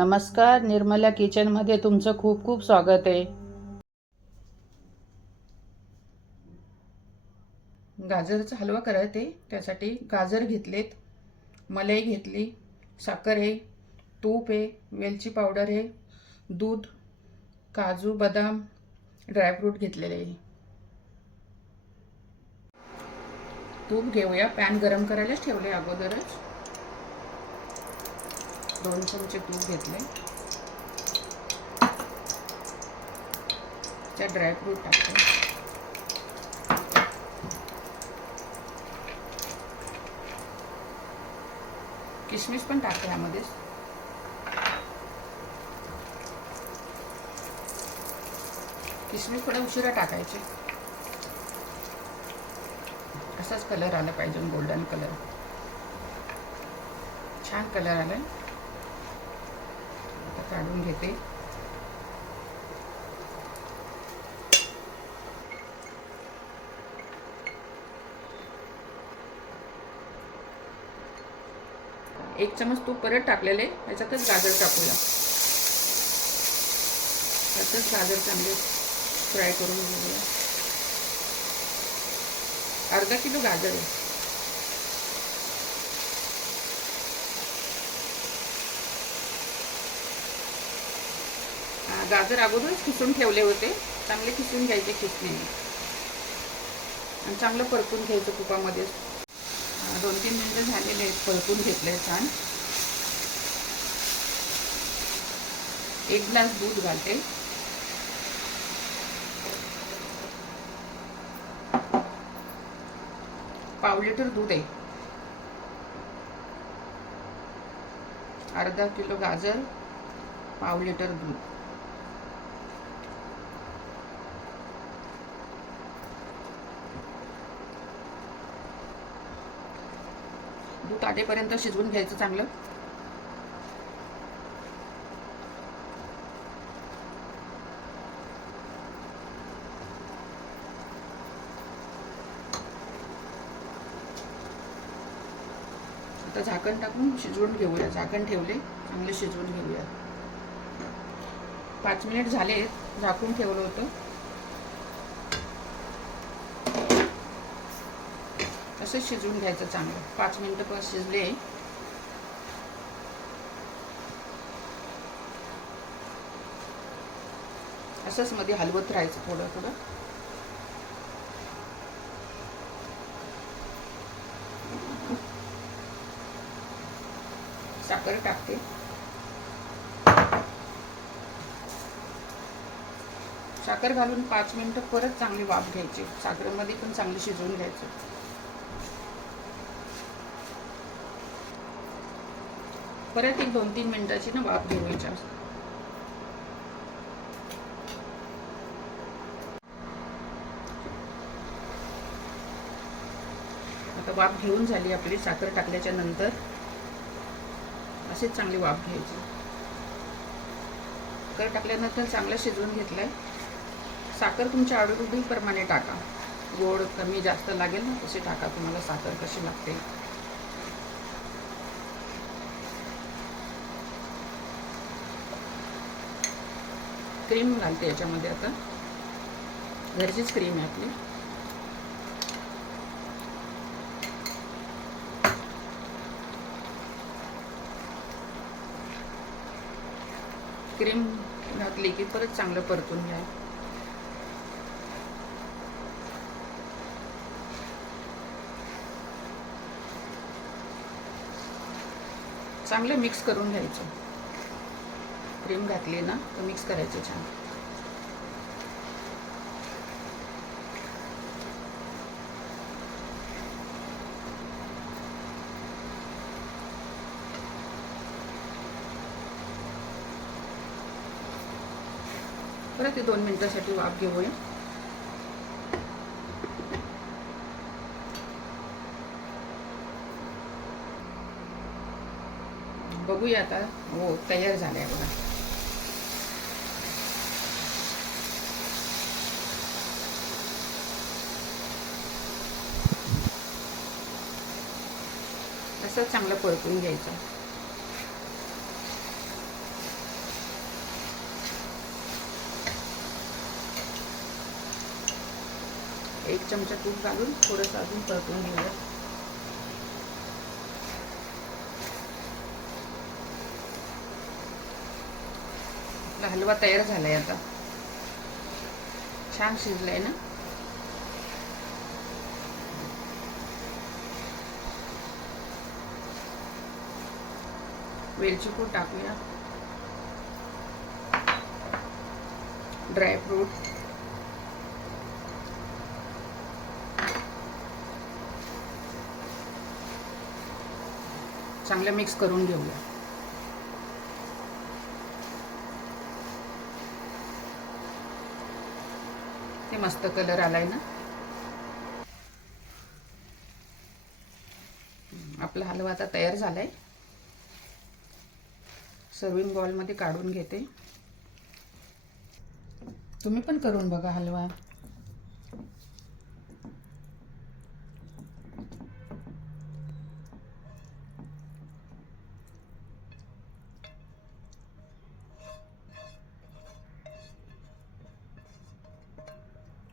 नमस्कार निर्मला किचनमध्ये तुमचं खूप खूप स्वागत आहे. गाजरचा हलवा करायचे आहे त्यासाठी गाजर घेतलेत मलाई घेतली साखर आहे तूप आहे वेलची पावडर आहे दूध काजू बदाम ड्रायफ्रूट घेतलेले आहे. तूप घेऊया पॅन गरम करायलाच ठेवले अगोदरच. दोन चमचे तूप घेतले. त्या ड्रायफ्रूट टाकते. किशमिश पण टाकते यामध्ये. किशमिश थोडा उशिरा टाकायचे. असाच कलर आला पाहिजे गोल्डन कलर छान कलर आलाय. आहे काढून घेते. एक चमच तूप परत टाकलेले त्याच्यातच गाजर टाकूया. त्यातच गाजर चांगले फ्राय करून घेऊया. अर्धा किलो गाजर आहे. गाजर अगोदरच खिसून ठेवले होते. चांगले खिसून घ्यायचे खिसणीने. आणि चांगलं परतून घ्यायचं तुपामध्ये. दोन तीन मिनटं झालेले आहेत परतून घेतले छान. एक ग्लास दूध घालते. पाव लिटर दूध आहे. अर्धा किलो गाजर पाव लिटर दूध. लागेपर्यंत शिजवून घ्यायचं चांगलं. आता झाकण टाकून शिजवून घेऊया. झाकण ठेवले चांगले शिजवून घेऊया. पाच मिनिट झाले झाकून ठेवलं होतं. असं शिजवून घ्यायचं चांगलं. पाच मिनटं पण शिजले. असंच मध्ये हलवत राहायचं थोडं थोडं. साखर टाकते. साखर घालून पाच मिनटं परत चांगली वाफ घ्यायची. साखरेमध्ये पण चांगली शिजवून घ्यायचं. परत एक दोन तीन मिनिटाची ना वाफ घेवायची आता वाफ घेऊन झाली आपली साखर टाकल्याच्या नंतर असेच चांगली वाफ घ्यायची. साखर टाकल्यानंतर चांगलं शिजवून घेतलाय. साखर तुमच्या आवडीप्रमाणे टाका. गोड कमी जास्त लागेल ना तशी टाका तुम्हाला साखर कशी लागते. क्रीम घालते याच्यामध्ये आता. घरचीच क्रीम आहे आपली. क्रीम घातली की परत चांगलं परतून घ्या. चांगलं मिक्स करून घ्यायचं. क्रीम घातली ना तर मिक्स करायचं छान. परत ते दोन मिनिटासाठी वाफ घेऊया. बघूया आता हो तयार झाल्या बघा. असं चांगलं परतून घ्यायचं. एक चमचा तूप घालून थोडंसं अजून परतून घेऊया. आपला हलवा तयार झालाय आता. छान शिजलाय ना? वेलची पूड टाकूया. ड्रायफ्रूट चांगलं मिक्स करून घेऊया. ते मस्त कलर आलाय ना? आपला हलवा आता तयार झालाय. सर्विंग बॉलमध्ये काढून घेते. तुम्ही पण करून बघा हलवा.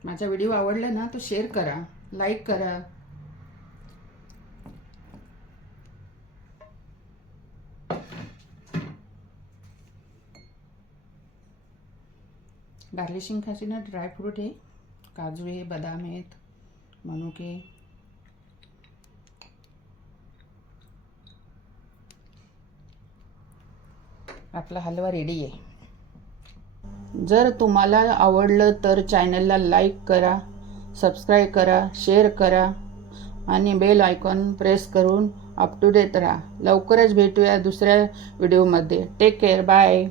माझा व्हिडिओ आवडला ना तो शेअर करा लाईक करा. गार्लिशिंग खायची ना ड्रायफ्रूट आहे. काजू आहे बदाम आहेत मनुके. आपला हलवा रेडी आहे. जर तुम्हाला आवडलं तर चॅनलला लाईक करा सबस्क्राईब करा शेअर करा आणि बेल आयकॉन प्रेस करून अप टू डेट राहा. लवकरच भेटूया दुसऱ्या व्हिडिओमध्ये टेक केअर बाय